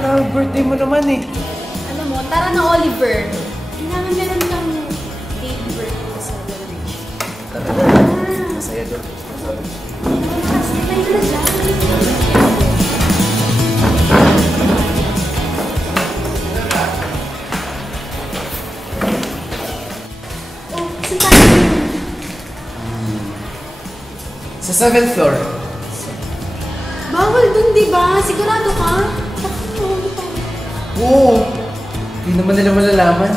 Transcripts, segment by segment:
na birthday mo naman eh. Alam mo, tara na Oliver. Kailangan meron kang baby birthday celebration. Tara na. Masaya doon. Kasi may na dyan. Oh, saan tayo? Sa 7th floor. Bawal dun, di ba? Sigurado ka? Oo. Hindi naman nila malalaman.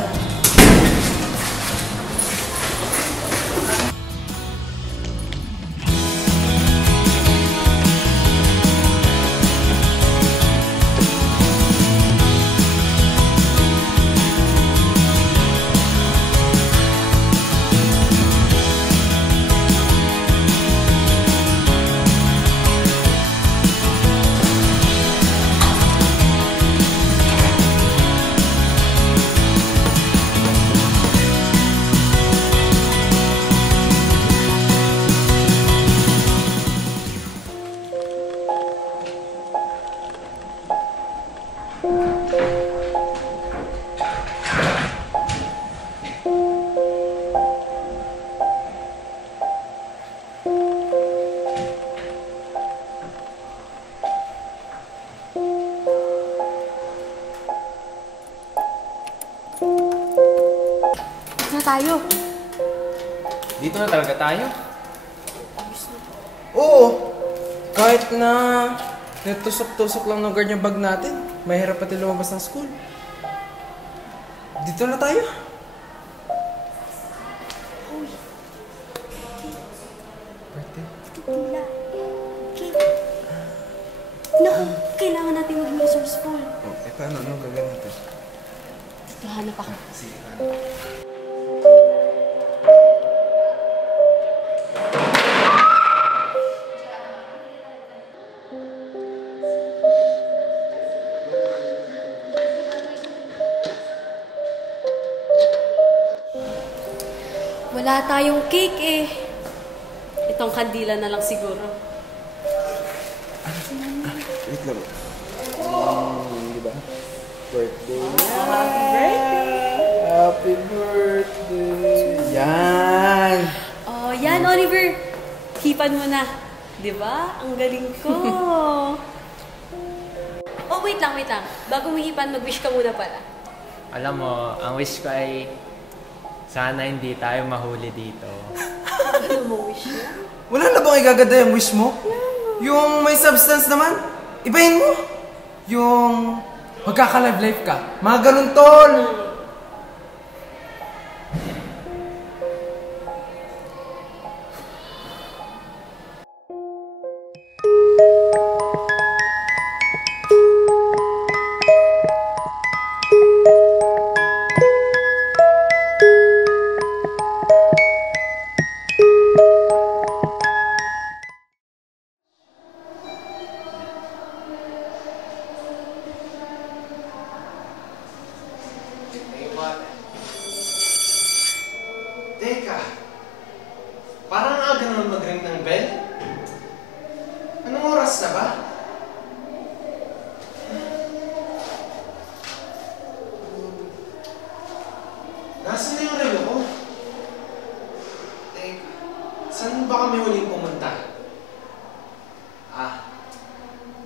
Tayo. Dito na talaga tayo? Oo. Kahit na natusok-tusok lang ng guard yung bag natin, mahirap pati lumabas ng school. Dito na tayo. Birthday? Tila. Okay. Naku, kailangan natin maging resourceful. Oh, paano? Anong gagawin natin? Dito, hanap ako. Sige, Wala tayong cake eh. Itong kandila na lang siguro. wait lang. Di ba? Birthday. Happy birthday! Happy birthday! Yan! Oh, yan Oliver. Hipan mo na. Di ba? Ang galing ko. Oh, wait lang, wait lang. Bago mo hipan, mag-wish ka muna pala. Alam mo, ang wish ko ay sana hindi tayo mahuli dito. Ano mo wish mo? Wala na bang igaganda yung wish mo? Yung may substance naman? Ibahin mo! Yung magkaka-live life ka. Mga ganun, tol! Teka, parang aga naman mag-ring ng bell. Anong oras na ba? Nasaan na yung relo ko? Teka, saan ba kami huling pumunta?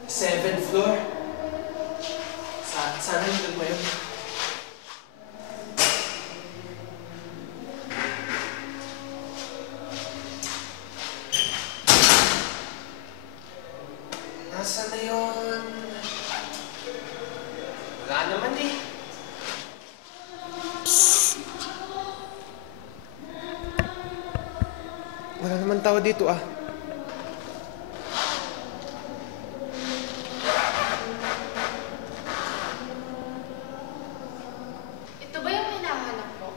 7th floor? Sana yung ba yun? Nasaan na yun? Wala naman eh. Wala naman tao dito ah. Ito ba yung hinahanap mo?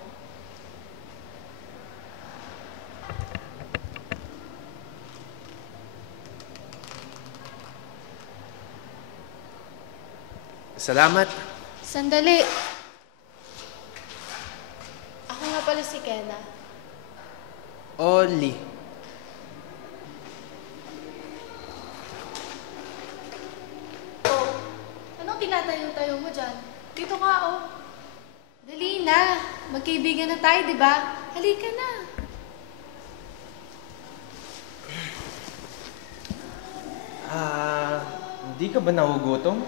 Salamat. Sandali. Ako nga pala si Kenna. Oli. Oh, anong tinatayo-tayo mo dyan? Dito ka, oh. Dali na. Magkaibigan na tayo, di ba? Halika na. Hindi ka ba nagugutom?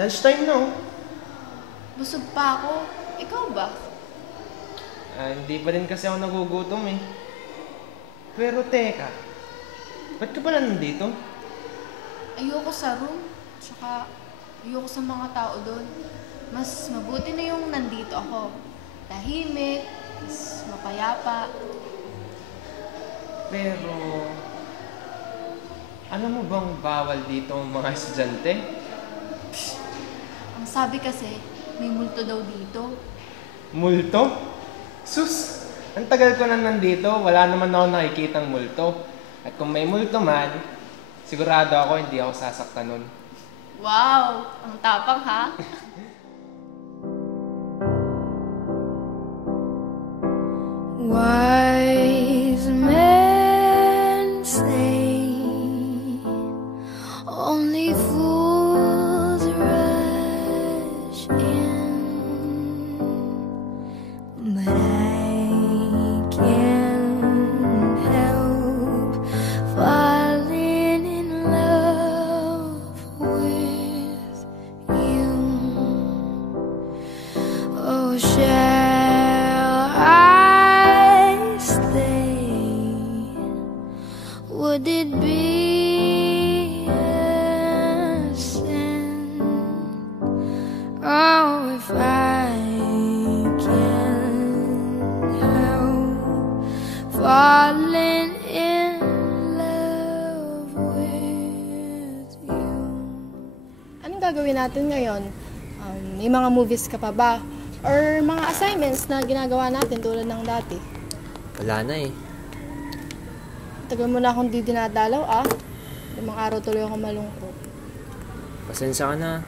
Lunchtime na, oh. Busog pa ako. Ikaw ba? Hindi pa din kasi ako nagugutom, eh. Pero teka, ba't ka pala nandito? Ayoko sa room. Tsaka, ayoko sa mga tao doon. Mas mabuti na yung nandito ako. Tahimik, mas mapayapa. Pero, alam mo bang bawal dito ang mga estudyante? Ang sabi kasi, may multo daw dito. Multo? Sus! Ang tagal ko na nandito, wala naman ako nakikitang multo. At kung may multo man, sigurado ako hindi ako sasaktan nun. Wow! Ang tapang, ha? Wise men say only fools rush in, but I can't help falling in love with you. Oh, shall I stay? Would it be a sin? Oh, if I can't help falling in love with you. Anong gagawin natin ngayon? May mga movies ka pa ba? Or mga assignments na ginagawa natin tulad ng dati? Wala na eh. Tagal mo na akong di dinadalaw, ah. Limang araw tuloy ako malungkot. Pasensya ka na.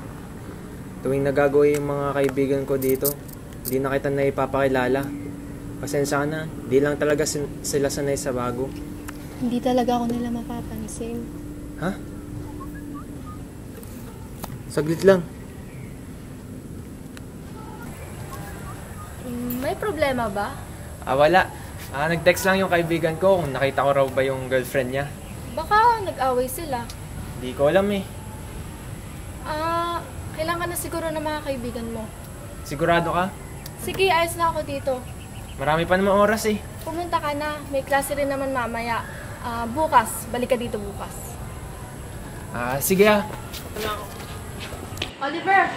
Tuwing nagagawa yung mga kaibigan ko dito, hindi na kita na ipapakilala. Pasensya ka na. Di lang talaga sila sanay sa bago. Hindi talaga ako nila mapapansin. Ha? Saglit lang. May problema ba? Wala. Nag-text lang yung kaibigan ko kung nakita ko raw ba yung girlfriend niya. Baka nag-away sila. Hindi ko alam eh. Kailangan na siguro ng mga kaibigan mo. Sigurado ka? Sige, ayos na ako dito. Marami pa naman oras eh. Pumunta ka na. May klase rin naman mamaya. Bukas. Balik ka dito bukas. Sige ah. Oliver!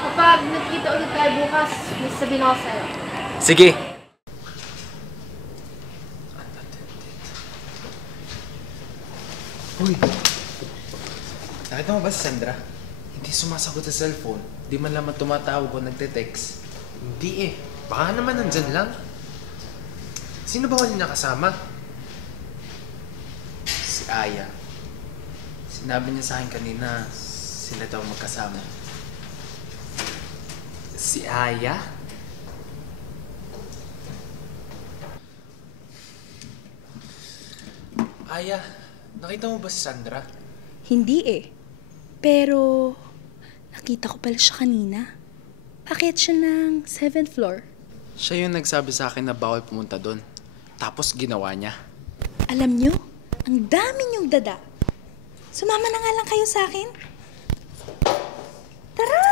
Kapag nagkita ulit tayo bukas, may sabihin ako sa'yo. Sige. Uy! Nakita mo ba si Sandra? Hindi sumasagot sa cellphone. Di man naman tumatawag o nagte-text. Hindi eh. Baka naman nandyan lang. Sino ba wala niya kasama? Si Aya. Sinabi niya sa akin kanina, sila daw magkasama. Si Aya? Aya, nakita mo ba si Sandra? Hindi eh. Pero, nakita ko pala siya kanina. Paakyat siya ng 7th floor. Siya yung nagsabi sa akin na bawal pumunta doon. Tapos ginawa niya. Alam nyo, ang dami niyong dada. Sumama na nga lang kayo sa akin. Tara!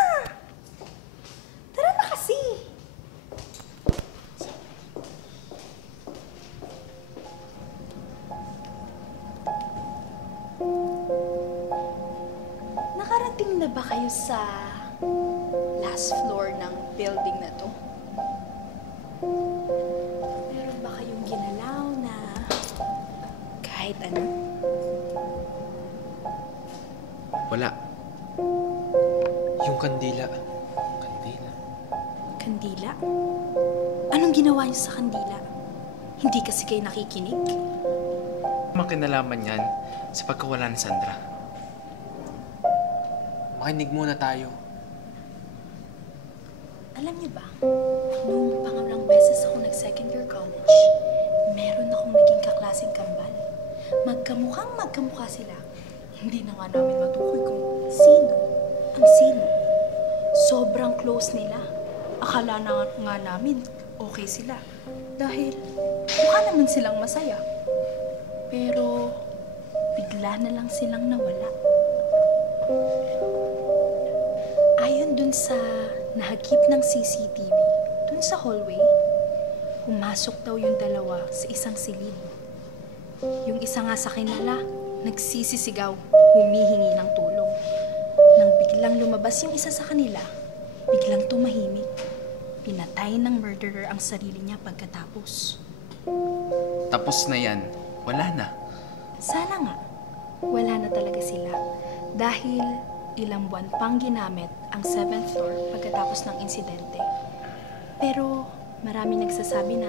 Tara na kasi! Nakarating na ba kayo sa last floor ng building na to? Meron ba kayong ginalaw na kahit ano? Wala. Yung kandila. Kandila? Kandila? Anong ginawa niyo sa kandila? Hindi kasi kayo nakikinig? Makinalaman yan sa pagkawala ni Sandra. Makinig muna tayo. Alam niyo ba, nung pangalang beses ako nag-second year college, meron akong naging kaklaseng kambal. Magkamukhang magkamukha sila. Hindi na nga namin matukoy kung sino. ang scene. Sobrang close nila. Akala na nga namin okay sila. Dahil mukha naman silang masaya. Pero bigla na lang silang nawala. Ayon dun sa nahagip ng CCTV, dun sa hallway, pumasok daw yung dalawa sa isang silid. Yung isa nga sa kanila, nagsisisigaw, humihingi ng tulong. Nang biglang lumabas yung isa sa kanila, biglang tumahimik. Pinatay ng murderer ang sarili niya pagkatapos. Tapos na yan. Wala na. Sana nga, wala na talaga sila. Dahil ilang buwan pang ginamit ang 7th floor pagkatapos ng insidente. Pero marami nagsasabi na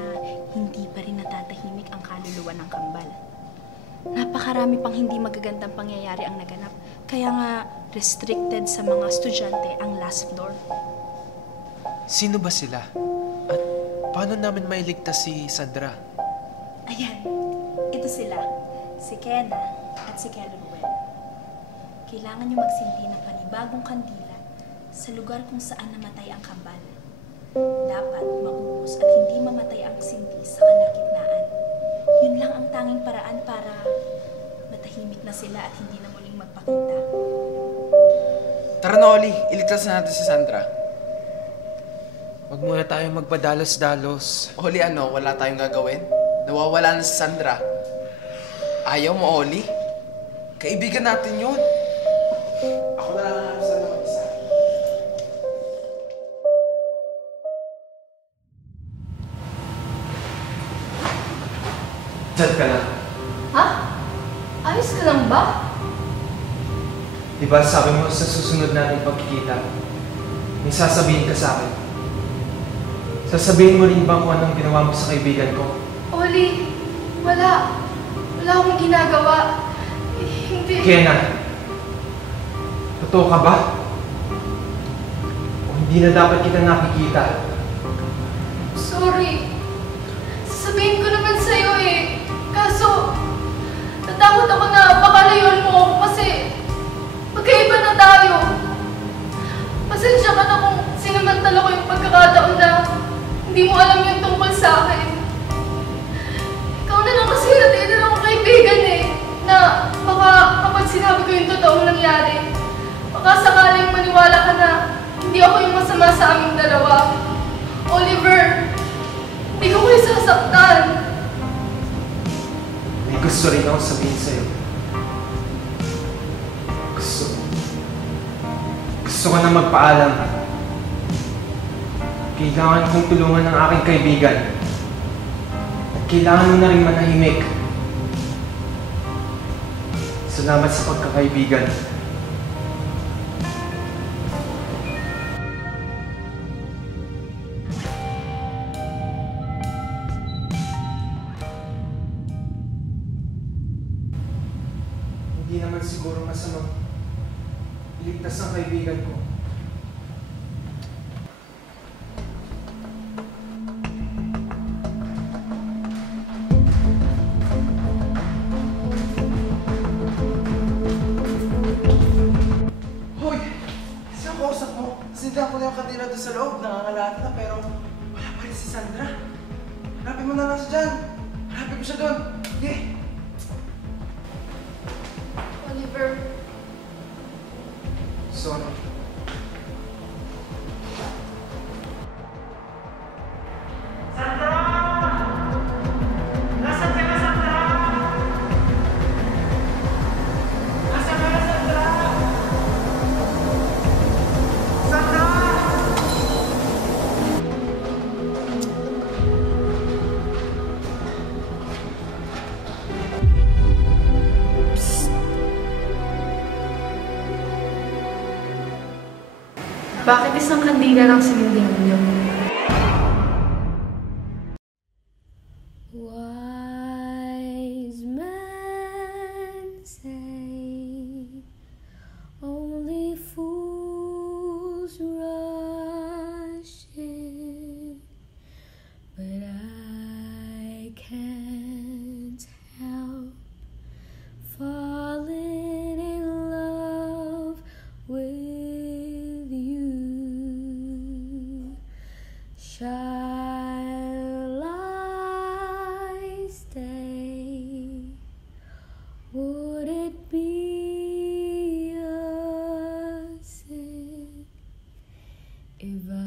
hindi pa rin natatahimik ang kaluluwa ng kambal. Napakarami pang hindi magagandang pangyayari ang naganap. Kaya nga restricted sa mga estudyante ang last floor. Sino ba sila? At paano namin mailigtas si Sandra? Ayan, ito sila. Si Kenna at si Kellenwell. Kailangan niyo magsindi ng panibagong kandila sa lugar kung saan namatay ang kambal. Dapat maubos at hindi mamatay ang sindi sa kalagitnaan. Yun lang ang tanging paraan para matahimik na sila at hindi na muling magpakita. Tara na, Oli. Iligtas na natin si Sandra. Huwag muna tayong magpadalos-dalos. Oli, wala tayong gagawin? Nawawala na si Sandra. Ayaw mo, Oli? Kaibigan natin yun. Ako na lang ang sa mag-isa. Diyan ka na. Ha? Ayos ka lang ba? Diba sabi mo sa susunod nating pagkikita, may sasabihin ka sa akin. Sasabihin mo rin ba kung anong ginawa mo sa kaibigan ko? Oli, wala. Wala akong ginagawa. Hindi. Kenna, totoo ka ba? O hindi na dapat kita nakikita? Sorry. Sasabihin ko naman sa'yo eh. Kaso, natakot ako na baka layuan mo ako kasi magkaiba na tayo. Pasensya ka na kung sinamantala ko yung pagkakataon na hindi mo alam yung tungkol sa akin. Ikaw na lang kasi natitira akong kaibigan eh. Na baka kapag sinabi ko yung totoong nangyari, baka sakaling maniwala ka na hindi ako yung masama sa aming dalawa. Oliver, hindi ko kayo sasaktan. May gusto rin akong sabihin sa'yo. Gusto ko na magpaalam. Kailangan kong tulungan ng aking kaibigan. At kailangan mo na rin manahimik. Salamat sa pagkakaibigan. Hindi naman siguro masamang iligtas ang kaibigan ko. Hoy! Sino kausap mo? Sindihan ko na yung kandila doon sa loob. Nangangalaan na pero wala pa rin si Sandra. Hanapin mo na lang siya dyan. Hanapin mo siya doon. Okay. Oliver, Sorry. bakit isang kandila lang sinindihan niyo? Wise men say only fools rush in, but I can't help falling in love with iba.